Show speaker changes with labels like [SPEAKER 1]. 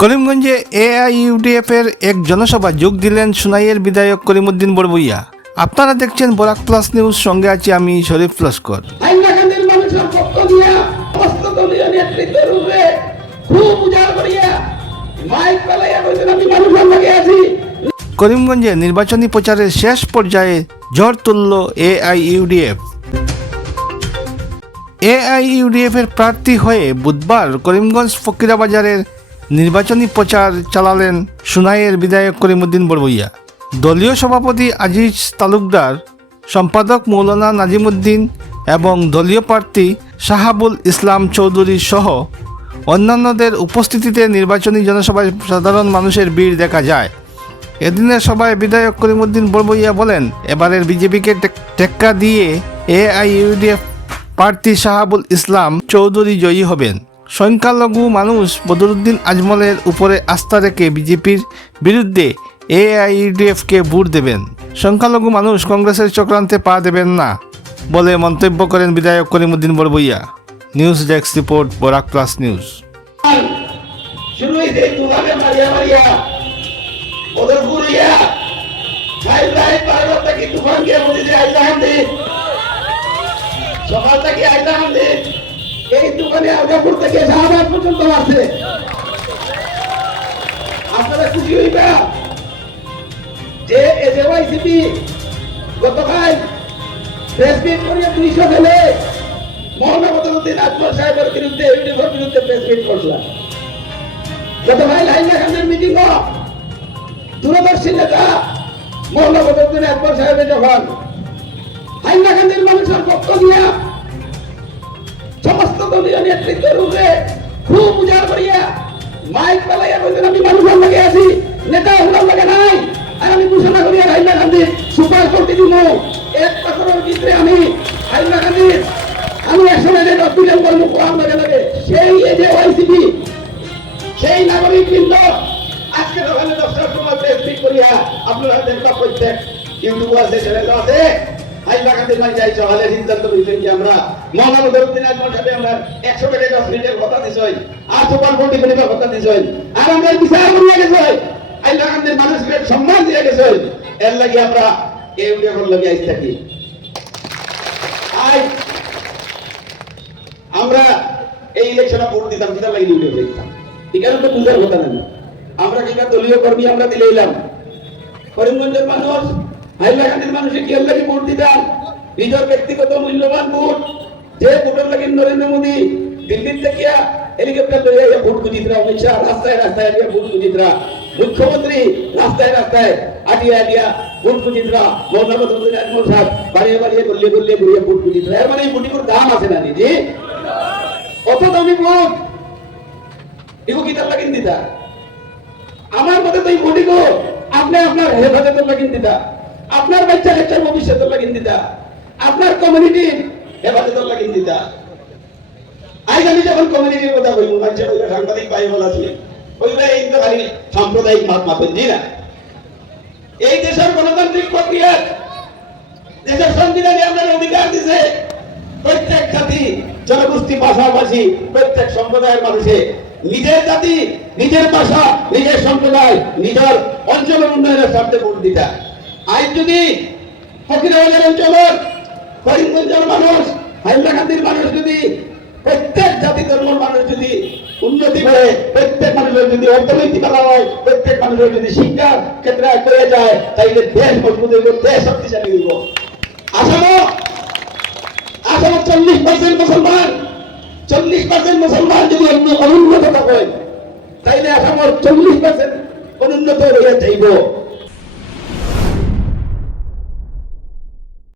[SPEAKER 1] করিমগঞ্জে AIUDF এর এক জনসভা যোগ দিলেন সুনাইয়ের বিধায়ক করিমউদ্দিন বড়বইয়া। আপনারা দেখছেন বরাক প্লাস নিউজ সঙ্গে আছি আমি শরীফ লস্কর। করিমগঞ্জে নির্বাচনী প্রচারের শেষ পর্যায়ে ঝড় তুলল এআইইউডিএফ এআইইউডিএফ এর প্রার্থী হয়ে বুধবার করিমগঞ্জ ফকিরাবাজারের নির্বাচনী প্রচার চালালেন সুনাইয়ের বিধায়ক করিমুদ্দিন বড়বইয়া। দলীয় সভাপতি আজিজ তালুকদার, সম্পাদক মৌলানা নাজিমুদ্দিন এবং দলীয় প্রার্থী শাহাবুল ইসলাম চৌধুরী সহ অন্যান্যদের উপস্থিতিতে নির্বাচনী জনসভায় সাধারণ মানুষের ভিড় দেখা যায়। এদিনের সভায় বিধায়ক করিমুদ্দিন বড়বইয়া বলেন, এবারের বিজেপিকে টেক্কা দিয়ে এআইইউডিএফ প্রার্থী শাহাবুল ইসলাম চৌধুরী জয়ী হবেন। সংখ্যালঘু মানুষ বদরুদ্দিন আজমলের উপরে আস্থা রেখে বিজেপির বিরুদ্ধে এআইইউডিএফকে ভোট দেবেন। সংখ্যালঘু মানুষ কংগ্রেসের চক্রান্তে পা দেবেন না বলে মন্তব্য করেন বিধায়ক Karimuddin Barbhuiya news desk report, Barak plus news.
[SPEAKER 2] সকাল থেকে এই দোকানে আগাপুর থেকে শাহবাগ পর্যন্ত আছে। আপনারা খুশি হইবা? যে এজেওয়াইসিপি গতকাল প্রেস মিট করিয়া দুইশো ফেলে মোহাম্মদুদ্দিন আকবর সাহেবের বিরুদ্ধে ইউনিফর বিরুদ্ধে প্রেস মিট করছিলাম গতকাল হাইলাকান্দের মিটিং দূরদর্শী নেতা মোহাম্মদুদ্দিন আকবর সাহেবের যখন হাইলাকান্দের মানুষের পক্ষ দিয়া দলীয় নেতৃত্বের রূপে খুব উজাড় করিয়া মাইক পেলাইয়া কইতেন, আমি মানুষের লাগে আছি, নেতা হুলার লাগে নাই, আর আমি ঘোষণা করিয়া হাইলা গান্ধী, সুপার করতে দিব এক বছরের ভিতরে আমি হাইলা গান্ধীর আমি একসময় যে ডকুমেন্ট করব কোরআন লাগে লাগে সেই এই যে ওয়াইসিপি সেই নাগরিক বৃন্দ, আজকে দোকানে দশটার সময় প্রেস মিট করিয়া আপনারা দেখবা প্রত্যেক ইউটিউব আছে চ্যানেল আছে হাইলাকান্দি মাই যাই চলে সিদ্ধান্ত নিয়েছেন যে আমরা এর লাগি আমরা এই উদ্যোগের আমরা এই দলীয় কর্মী আমরা দিলে এলাম করিমগঞ্জের মানুষ হাইলাকান্দির মানুষে কি লাগি ভোট দিতাম? নিজের ব্যক্তিগত মূল্যবান ভোট। যে ভোটের লাগি নরেন্দ্র মোদী, দিল্লির থেকে হেলিকপ্টার লইয়া ইয়া ভোট অমিত শাহ রাস্তায় রাস্তায় ভোট মুখ্যমন্ত্রী রাস্তায় রাস্তায় আডিয়া আডিয়া ভোট আজমল সাহেব বাড়িয়ে বাড়িয়ে গল্লিয়ে ঘুরিয়ে ভোট এর মানে দাম আছে না জি অত দামি ভোট। এগো কি তার দিতা? আমার মতে তো এই ভোটি গো। আপনি আপনার হেফাজতের লাগিন দিতা। আপনার বাচ্চা কাচ্চার ভবিষ্যতের লাগিন দিতা। আপনার কমিউনিটির হেফাজতের লাগিন দিতা? আজ আমি যখন কমিউনিটির কথা ওই সাংবাদিক বলা ছিল। খালি সাম্প্রদায়িক না এই দেশের গণতান্ত্রিক প্রক্রিয়া, দেশের সংবিধানে আপনার অধিকার দিছে, প্রত্যেক জাতি, জনগোষ্ঠী প্রত্যেক সম্প্রদায়ের মানুষে, নিজের জাতি, নিজের ভাষা, নিজের সম্প্রদায়, নিজের অঞ্চলের উন্নয়নের স্বার্থে ভোট দিতা। আজ যদি অঞ্চলের করিমগঞ্জের মানুষ হাইলাকান্দির মানুষ যদি, প্রত্যেক জাতি ধর্মের মানুষ যদি উন্নতি করে, প্রত্যেক মানুষের যদি অর্থনৈতিক ভালো হয়, প্রত্যেক মানুষের যদি শিক্ষা ক্ষেত্রে করে যায়, তাইলে দেশ মজবুত হইব দেশ শক্তিশালী হইব। আসামও আসামে চল্লিশ পার্সেন্ট মুসলমান, চল্লিশ পার্সেন্ট মুসলমান যদি অন্য- অনুন্নত থাকে, তাইলে আসামর চল্লিশ পার্সেন্ট অনুন্নত হইয়া যাইব।